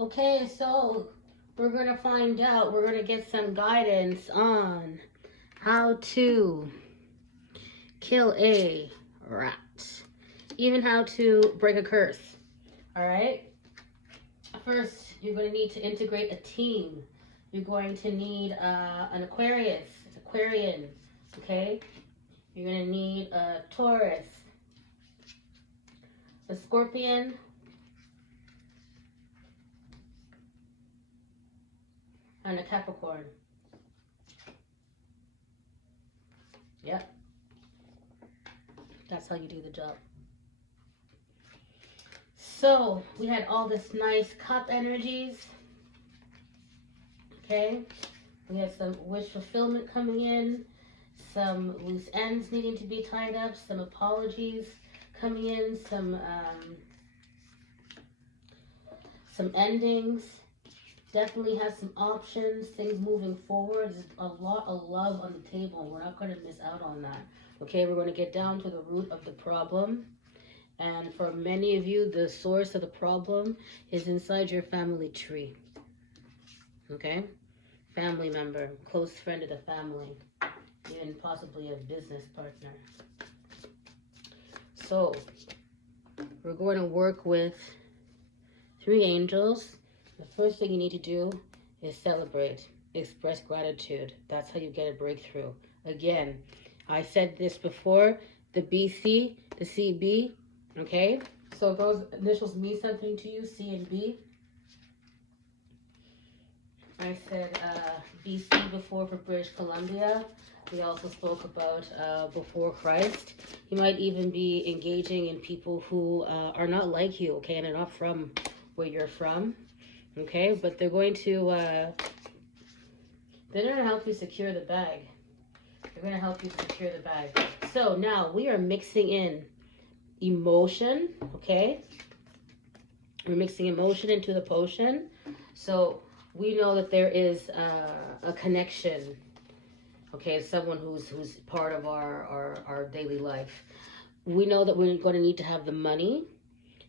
Okay, so we're going to find out, we're going to get some guidance on how to kill a rat, even how to break a curse. All right. First, you're going to need to integrate a team. You're going to need an Aquarian, okay? You're going to need a Taurus, a Scorpion, and a Capricorn. Yep, that's how you do the job. So, we had all this nice cup energies, okay? We had some wish fulfillment coming in, some loose ends needing to be tied up, some apologies coming in, some endings. Definitely has some options, things moving forward. There's a lot of love on the table. We're not going to miss out on that. Okay, we're going to get down to the root of the problem. And for many of you, the source of the problem is inside your family tree. Okay? Family member, close friend of the family, even possibly a business partner. So, we're going to work with 3 angels. The first thing you need to do is celebrate, express gratitude. That's how you get a breakthrough. Again, I said this before, the BC, the CB, okay? So if those initials mean something to you, C and B. I said BC before for British Columbia. We also spoke about before Christ. You might even be engaging in people who are not like you, okay, and they're not from where you're from. Okay, but they're going to help you secure the bag. They're going to help you secure the bag. So now we are mixing in emotion, okay? We're mixing emotion into the potion. So we know that there is a connection, okay, someone who's part of our daily life. We know that we're going to need to have the money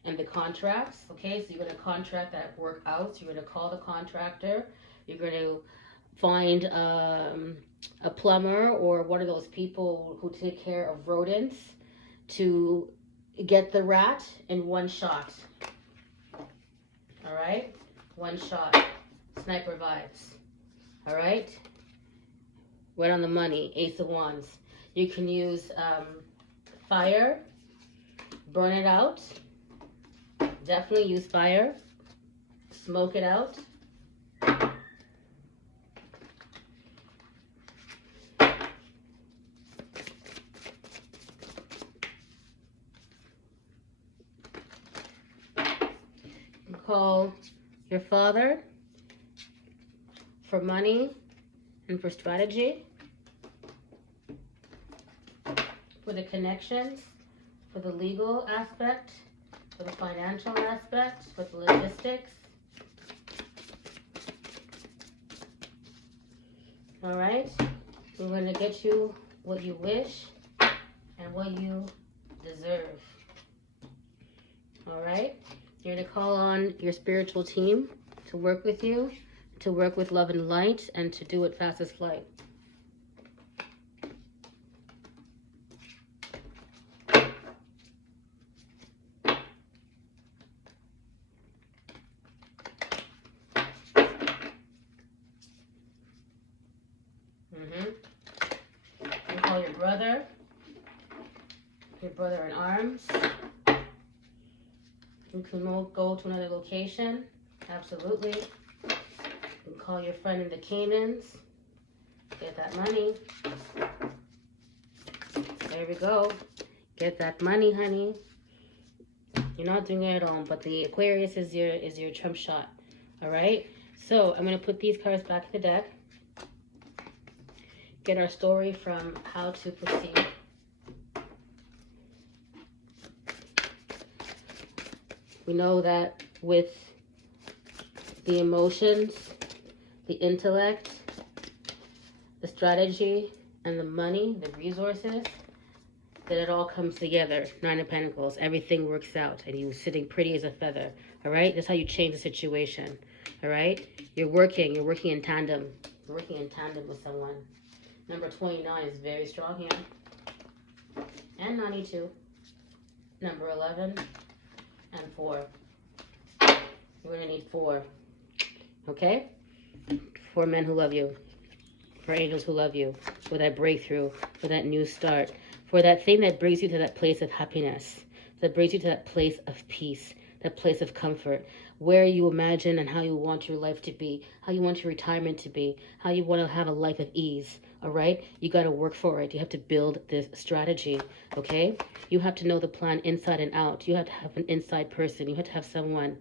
and the contracts, okay? So you're going to contract that work out. So you're going to call the contractor. You're going to find a plumber or one of those people who take care of rodents to get the rat in one shot. All right? One shot. Sniper vibes. All right? Right on the money. Ace of Wands. You can use fire. Burn it out. Definitely use fire. Smoke it out. Call your father for money and for strategy, for the connections, for the legal aspect, for the financial aspect, for the logistics. All right, we're going to get you what you wish and what you deserve. All right, you're going to call on your spiritual team to work with you, to work with love and light, and to do it fast as flight. You call your brother in arms. You can go to another location, absolutely. You can call your friend in the Canaans, get that money. There we go. Get that money, honey. You're not doing it alone, but the Aquarius is your trump shot. All right. So I'm gonna put these cards back in the deck. Get our story from how to proceed. We know that with the emotions, the intellect, the strategy, and the money, the resources, then it all comes together. Nine of Pentacles. Everything works out. And you're sitting pretty as a feather. All right? That's how you change the situation. All right? You're working in tandem. You're working in tandem with someone. Number 29 is very strong here. And 92. Number 11 and 4. You're going to need 4. Okay? 4 men who love you. 4 angels who love you. For that breakthrough. For that new start. For that thing that brings you to that place of happiness. That brings you to that place of peace. That place of comfort. Where you imagine and how you want your life to be. How you want your retirement to be. How you want to have a life of ease. All right? You got to work for it. You have to build this strategy. Okay? You have to know the plan inside and out. You have to have an inside person. You have to have someone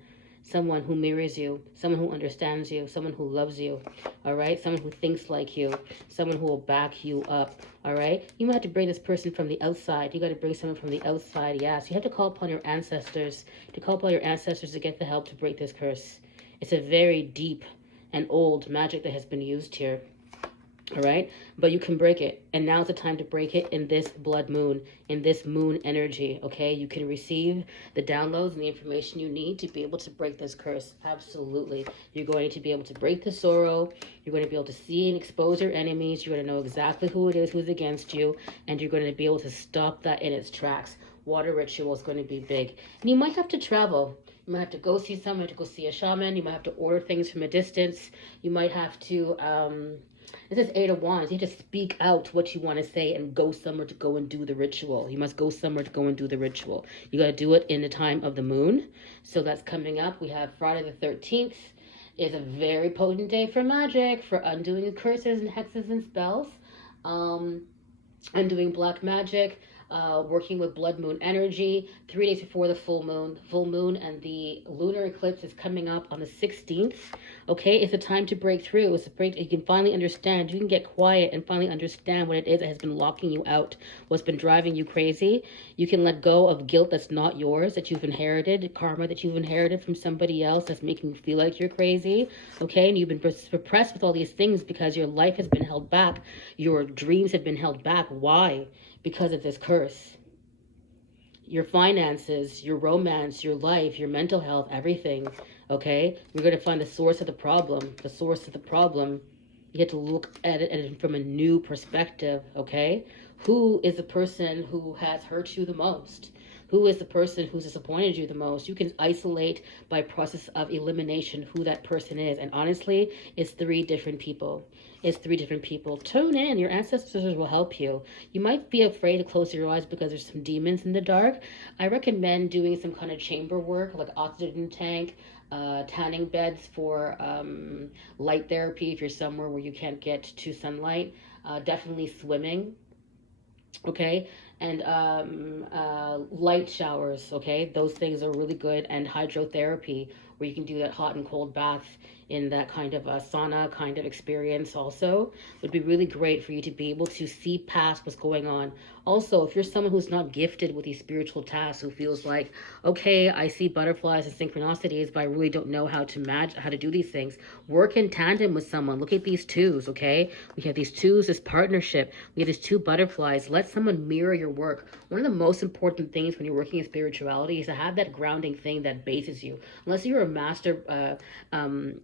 who mirrors you, someone who understands you, someone who loves you, all right? Someone who thinks like you, someone who will back you up, all right? You might have to bring this person from the outside. You got to bring someone from the outside, yes. You have to call upon your ancestors, to get the help to break this curse. It's a very deep and old magic that has been used here. All right, but you can break it, and now's the time to break it in this blood moon, in this moon energy. Okay, you can receive the downloads and the information you need to be able to break this curse. Absolutely, you're going to be able to break the sorrow. You're going to be able to see and expose your enemies. You're going to know exactly who it is who's against you, and you're going to be able to stop that in its tracks. Water ritual is going to be big, and you might have to travel. You might have to go see someone, to go see a shaman. You might have to order things from a distance. You might have to this is 8 of Wands. You have to speak out what you want to say and go somewhere to go and do the ritual. You must go somewhere to go and do the ritual. You got to do it in the time of the moon. So that's coming up. We have Friday the 13th. Is a very potent day for magic, for undoing curses and hexes and spells. Undoing black magic. Working with blood moon energy 3 days before the full moon and the lunar eclipse is coming up on the 16th. Okay, it's a time to break through. It's a break. You can finally understand. You can get quiet and finally understand what it is that has been locking you out, what's been driving you crazy. You can let go of guilt that's not yours, that you've inherited, karma that you've inherited from somebody else that's making you feel like you're crazy. Okay, and you've been repressed with all these things because your life has been held back. Your dreams have been held back. Why? Because of this curse. Your finances, your romance, your life, your mental health, everything, okay? We're going to find the source of the problem. The source of the problem, you have to look at it from a new perspective, okay? Who is the person who has hurt you the most? Who is the person who's disappointed you the most? You can isolate by process of elimination who that person is. And honestly, it's 3 different people. It's 3 different people. Tune in. Your ancestors will help you. You might be afraid to close your eyes because there's some demons in the dark. I recommend doing some kind of chamber work, like oxygen tank, tanning beds for light therapy if you're somewhere where you can't get to sunlight. Definitely swimming. Okay, and light showers, okay, those things are really good, and hydrotherapy, where you can do that hot and cold bath in that kind of a sauna kind of experience also would be really great for you to be able to see past what's going on. Also, if you're someone who's not gifted with these spiritual tasks, who feels like, okay, I see butterflies and synchronicities, but I really don't know how to do these things, work in tandem with someone. Look at these 2s, okay? We have these 2s, this partnership. We have these 2 butterflies. Let someone mirror your work. One of the most important things when you're working in spirituality is to have that grounding thing that bases you. Unless you're a master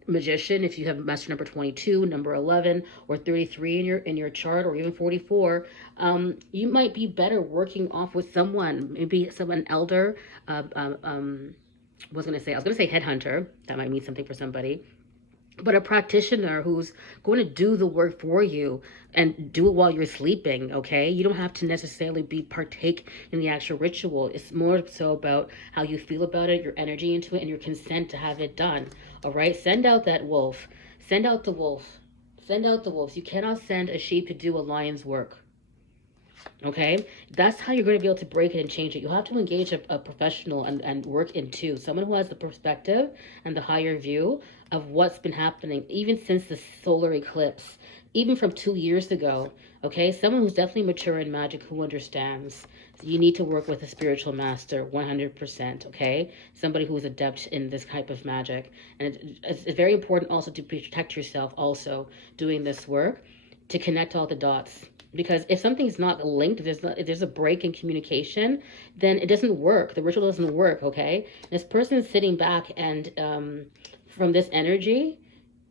magician, if you have master number 22, number 11, or 33 in your chart, or even 44, you might be better working off with someone, maybe someone elder. I was gonna say headhunter. That might mean something for somebody. But a practitioner who's going to do the work for you and do it while you're sleeping, okay? You don't have to necessarily partake in the actual ritual. It's more so about how you feel about it, your energy into it, and your consent to have it done, all right? Send out that wolf. Send out the wolf. Send out the wolves. You cannot send a sheep to do a lion's work. Okay, that's how you're going to be able to break it and change it. You have to engage a professional and work in 2. Someone who has the perspective and the higher view of what's been happening, even since the solar eclipse, even from 2 years ago. Okay, someone who's definitely mature in magic, who understands. So you need to work with a spiritual master, 100%. Okay, somebody who is adept in this type of magic. And it's very important also to protect yourself also doing this work, to connect all the dots. Because if something's not linked, if there's a break in communication, then it doesn't work. The ritual doesn't work, okay? This person is sitting back and from this energy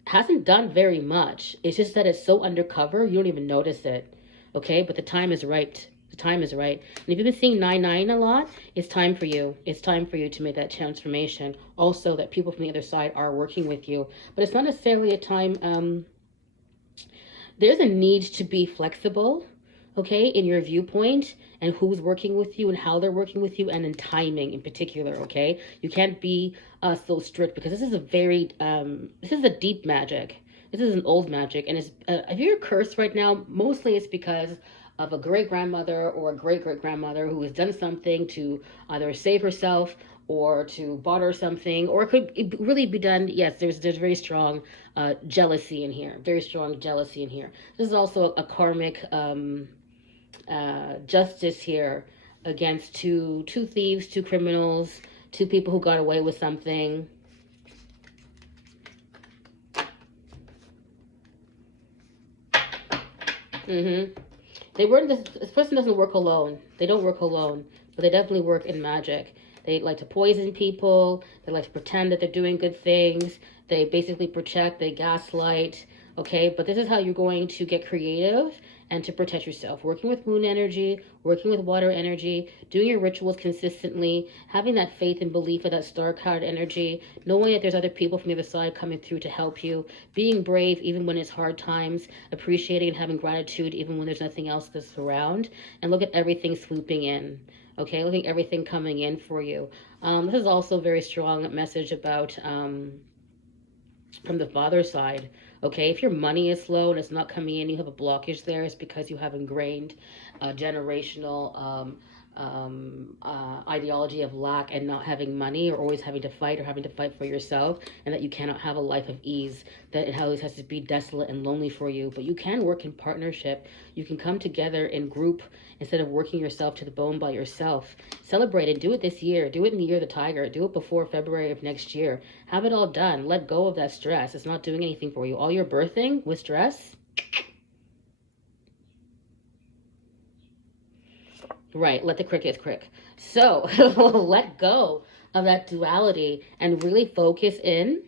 hasn't done very much. It's just that it's so undercover, you don't even notice it, okay? But the time is right. The time is right. And if you've been seeing 9-9 a lot, it's time for you. It's time for you to make that transformation. Also, that people from the other side are working with you. But it's not necessarily a time... there's a need to be flexible, okay, in your viewpoint and who's working with you and how they're working with you, and in timing in particular, okay? You can't be so strict, because this is a very, this is a deep magic. This is an old magic, and it's, if you're cursed right now, mostly it's because of a great-grandmother or a great-great-grandmother who has done something to either save herself or to barter something, or it could really be done. Yes, there's very strong jealousy in here, very strong jealousy in here. This is also a karmic justice here against two thieves, two criminals, two people who got away with something. They weren't. This person doesn't work alone. They don't work alone, but they definitely work in magic. They like to poison people. They like to pretend that they're doing good things. They basically protect. They gaslight. Okay, but this is how you're going to get creative and to protect yourself. Working with moon energy, working with water energy, doing your rituals consistently, having that faith and belief of that star card energy, knowing that there's other people from the other side coming through to help you, being brave even when it's hard times, appreciating and having gratitude even when there's nothing else that's around, and look at everything swooping in. Okay, looking at everything coming in for you. This is also a very strong message about from the father side. Okay, if your money is slow and it's not coming in, you have a blockage there, it's because you have ingrained generational ideology of lack and not having money, or always having to fight, or having to fight for yourself, and that you cannot have a life of ease, that it always has to be desolate and lonely for you. But you can work in partnership. You can come together in group instead of working yourself to the bone by yourself. Celebrate it. Do it this year. Do it in the year of the tiger. Do it before February of next year. Have it all done. Let go of that stress. It's not doing anything for you. All your birthing with stress. Right, let the crickets crick. So let go of that duality and really focus in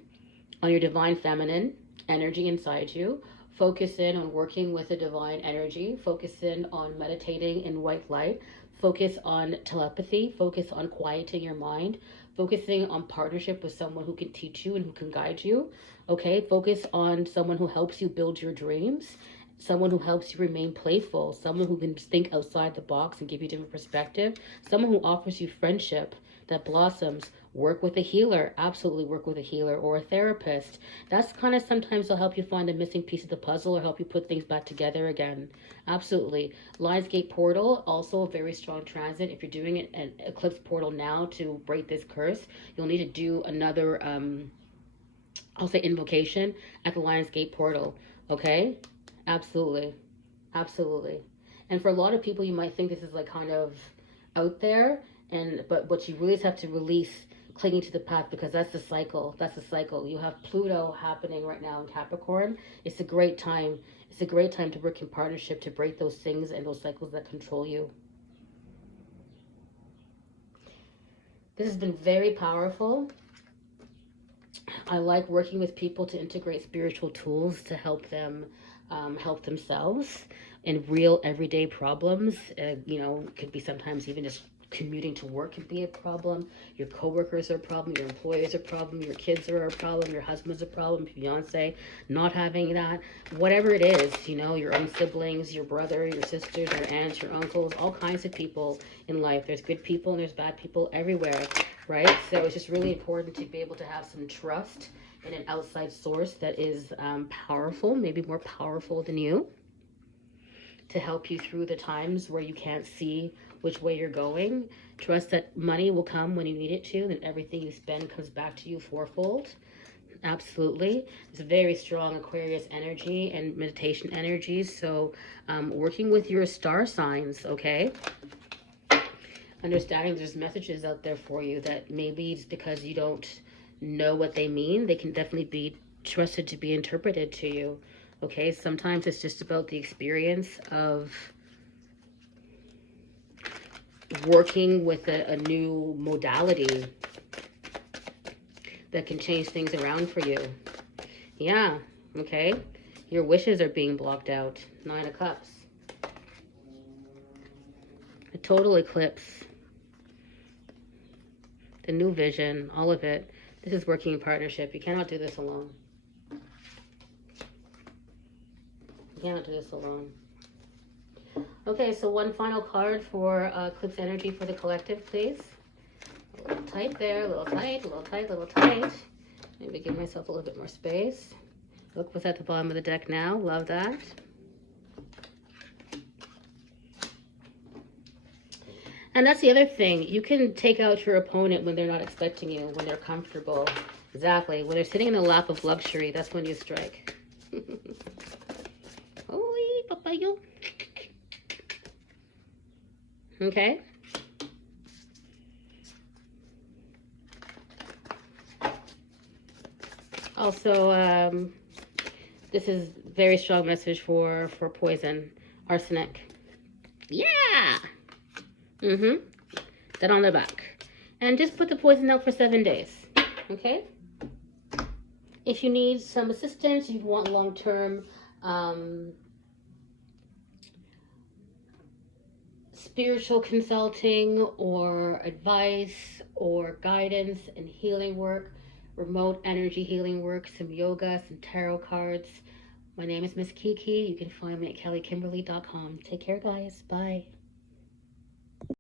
on your divine feminine energy inside you. Focus in on working with the divine energy. Focus in on meditating in white light. Focus on telepathy. Focus on quieting your mind. Focusing on partnership with someone who can teach you and who can guide you. Okay, focus on someone who helps you build your dreams, someone who helps you remain playful, someone who can think outside the box and give you different perspective, someone who offers you friendship that blossoms. Work with a healer. Absolutely work with a healer or a therapist. That's kind of, sometimes they'll help you find a missing piece of the puzzle or help you put things back together again. Absolutely. Lionsgate portal, also a very strong transit. If you're doing it an eclipse portal now to break this curse, you'll need to do another I'll say invocation at the Lionsgate portal. Okay? Absolutely. Absolutely. And for a lot of people, you might think this is like kind of out there, but what you really have to release clinging to the path, because that's the cycle. That's the cycle. You have Pluto happening right now in Capricorn. It's a great time. It's a great time to work in partnership to break those things and those cycles that control you. This has been very powerful. I like working with people to integrate spiritual tools to help them help themselves in real everyday problems. Could be sometimes even just commuting to work can be a problem. Your coworkers are a problem. Your employers are a problem. Your kids are a problem. Your husband's a problem. Fiance not having that. Whatever it is, your own siblings, your brother, your sisters, your aunts, your uncles, all kinds of people in life. There's good people and there's bad people everywhere, right? So it's just really important to be able to have some trust in an outside source that is powerful, maybe more powerful than you, to help you through the times where you can't see which way you're going. Trust that money will come when you need it to, that everything you spend comes back to you fourfold. Absolutely. It's a very strong Aquarius energy and meditation energy. So working with your star signs, okay? Understanding there's messages out there for you that maybe it's because you don't know what they mean. They can definitely be trusted to be interpreted to you. Okay, sometimes it's just about the experience of working with a new modality that can change things around for you. Yeah, okay. Your wishes are being blocked out. 9 of Cups. A total eclipse. The new vision, all of it. This is working in partnership. You cannot do this alone. You cannot do this alone. Okay, so one final card for Eclipse energy for the collective, please. A little tight there, a little tight, a little tight, a little tight. Maybe give myself a little bit more space. Look what's at the bottom of the deck now. Love that. And that's the other thing. You can take out your opponent when they're not expecting you, when they're comfortable. Exactly. When they're sitting in the lap of luxury, that's when you strike. Holy papayo. Okay. Also, this is very strong message for poison. Arsenic. Yeah. That on the back. And just put the poison out for 7 days. Okay? If you need some assistance, you want long-term spiritual consulting or advice or guidance and healing work, remote energy healing work, some yoga, some tarot cards, my name is Miss Kiki. You can find me at kellykimberly.com. Take care, guys. Bye.